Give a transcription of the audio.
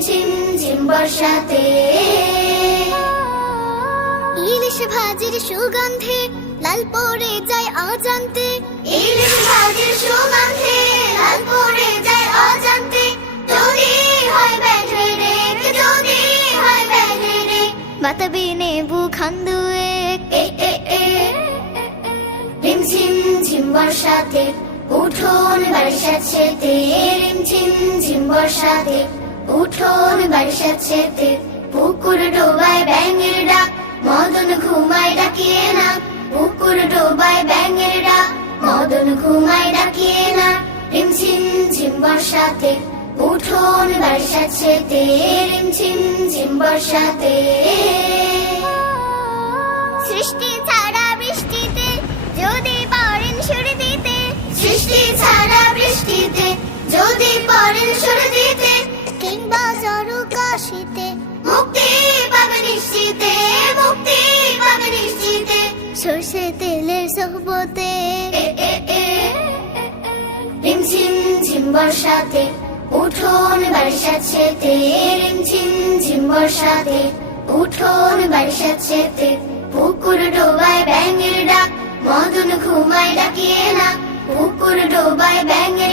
রিমঝিম ঝিম বর্ষাতে। ইলিশ ভাজির সুগন্ধে লাল পড়ে যায় অজান্তে, ইলিশ ভাজির সুগন্ধে লাল পড়ে যায় অজান্তে। যদি হয় ব্যাঘ্রে রেক, যদি হয় ব্যাঘ্রে রেক, বাতাবি নেবু খান্দুয়ে। রিমঝিম ঝিম বর্ষাতে উঠোন বাড়ি সাথে। রিমঝিম ঝিম বর্ষাতে উঠোন বাড়ি সাথে। পুকুর ডোবায় ব্যাঙের ডাক, মদন ঘুমায় ডাকিয়ে না। পুকুর ডোবায় ব্যাঙের ডাক, মদন ঘুমায় ডাকিয়ে না। রিমঝিম ঝিম বর্ষাতে উঠোন বাড়ি সাথে। রিমঝিম ঝিম বর্ষাতে। সৃষ্টি ছাড়া বৃষ্টিতে যদি পড়েন সুর দিতে, সৃষ্টি ছাড়া বৃষ্টিতে যদি পড়েন সুর দিতে, কিংবা ঝড় কাশিতে মুক্তি পাবে নিশ্চিতে, মুক্তি পাবে নিশ্চিতে। সর্ষে তেলের সোহবতে। রিমঝিম ঝিম বর্ষাতে উঠোন বাড়ি সাথে। রিমঝিম ঝিম বর্ষাতে উঠোন বাড়ি সাথে। পুকুর ডোবায় ব্যাঙের ডাক, মদন ঘুমায় ডাকিয়ে না। পুকুর ডোবায় ব্যাঙের